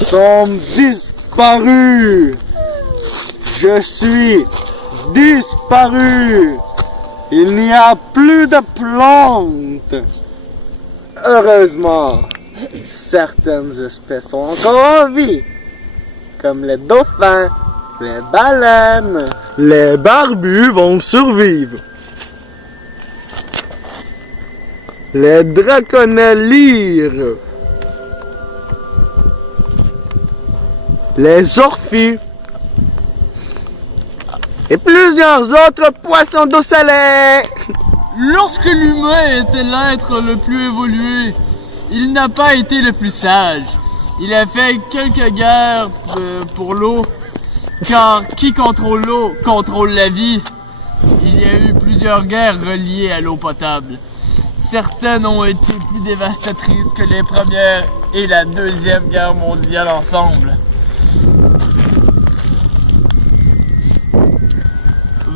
sont disparus. Je suis disparu. Il n'y a plus de plantes. Heureusement, certaines espèces sont encore en vie, comme les dauphins, les baleines. Les barbus vont survivre. Les draconnets lyres. Les orphies. Et plusieurs autres poissons d'eau salée. Lorsque l'humain était l'être le plus évolué, il n'a pas été le plus sage. Il a fait quelques guerres pour l'eau, car qui contrôle l'eau contrôle la vie. Il y a eu plusieurs guerres reliées à l'eau potable. Certaines ont été plus dévastatrices que les premières et la deuxième guerre mondiale ensemble.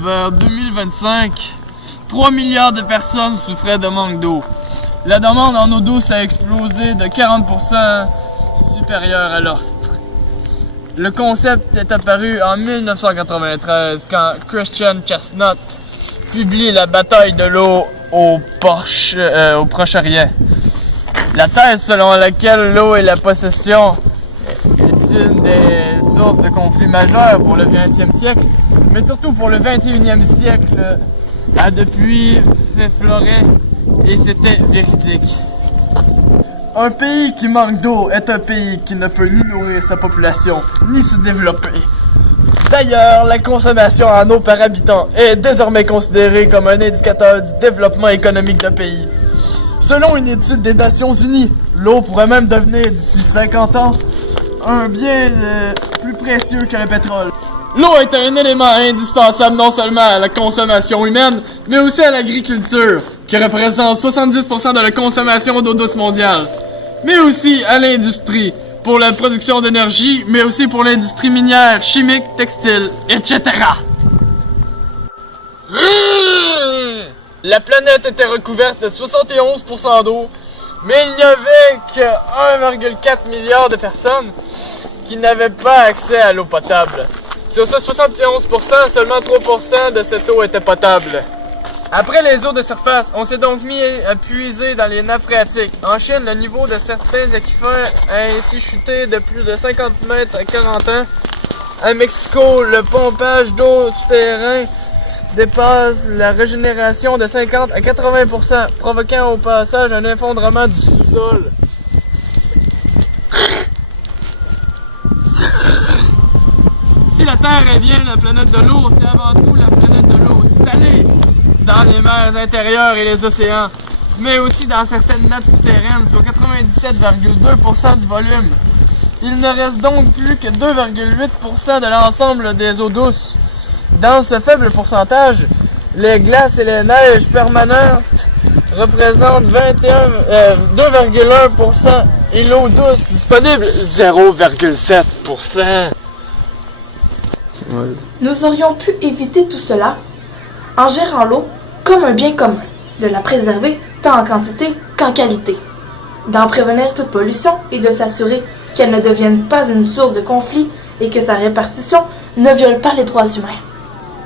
Vers 2025, 3 milliards de personnes souffraient de manque d'eau. La demande en eau douce a explosé de 40% supérieure à l'offre. Le concept est apparu en 1993 quand Christian Chestnut publie La bataille de l'eau au Proche-Orient. La thèse selon laquelle l'eau et la possession est une des sources de conflits majeurs pour le 20e siècle, mais surtout pour le 21e siècle, a depuis fait florer et c'était véridique. Un pays qui manque d'eau est un pays qui ne peut ni nourrir sa population, ni se développer. D'ailleurs, la consommation en eau par habitant est désormais considérée comme un indicateur du développement économique d'un pays. Selon une étude des Nations Unies, l'eau pourrait même devenir d'ici 50 ans un bien plus précieux que le pétrole. L'eau est un élément indispensable non seulement à la consommation humaine, mais aussi à l'agriculture, qui représente 70% de la consommation d'eau douce mondiale, mais aussi à l'industrie, pour la production d'énergie, mais aussi pour l'industrie minière, chimique, textile, etc. La planète était recouverte de 71% d'eau, mais il n'y avait que 1,4 milliard de personnes qui n'avaient pas accès à l'eau potable. Sur ce 71%, seulement 3% de cette eau était potable. Après les eaux de surface, on s'est donc mis à puiser dans les nappes phréatiques. En Chine, le niveau de certains aquifères a ainsi chuté de plus de 50 mètres à 40 ans. À Mexico, le pompage d'eau souterrain dépasse la régénération de 50 à 80%, provoquant au passage un effondrement du sous-sol. Si la Terre est bien la planète de l'eau, c'est avant tout la planète de l'eau salée dans les mers intérieures et les océans, mais aussi dans certaines nappes souterraines, soit 97,2% du volume. Il ne reste donc plus que 2,8% de l'ensemble des eaux douces. Dans ce faible pourcentage, les glaces et les neiges permanentes représentent 2,1% et l'eau douce disponible 0,7%. Nous aurions pu éviter tout cela en gérant l'eau comme un bien commun, de la préserver tant en quantité qu'en qualité, d'en prévenir toute pollution et de s'assurer qu'elle ne devienne pas une source de conflit et que sa répartition ne viole pas les droits humains.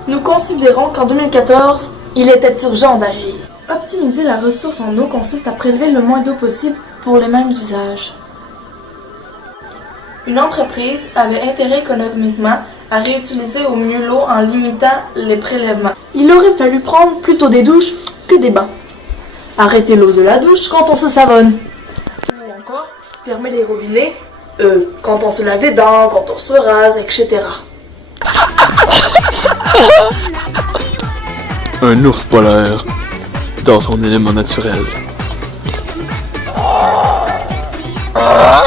Nous considérons qu'en 2014, il était urgent d'agir. Optimiser la ressource en eau consiste à prélever le moins d'eau possible pour les mêmes usages. Une entreprise avait intérêt économiquement à réutiliser au mieux l'eau en limitant les prélèvements. Il aurait fallu prendre plutôt des douches que des bains. Arrêter l'eau de la douche quand on se savonne. Ou encore, fermer les robinets quand on se lave les dents, quand on se rase, etc. Un ours polaire dans son élément naturel. Ah!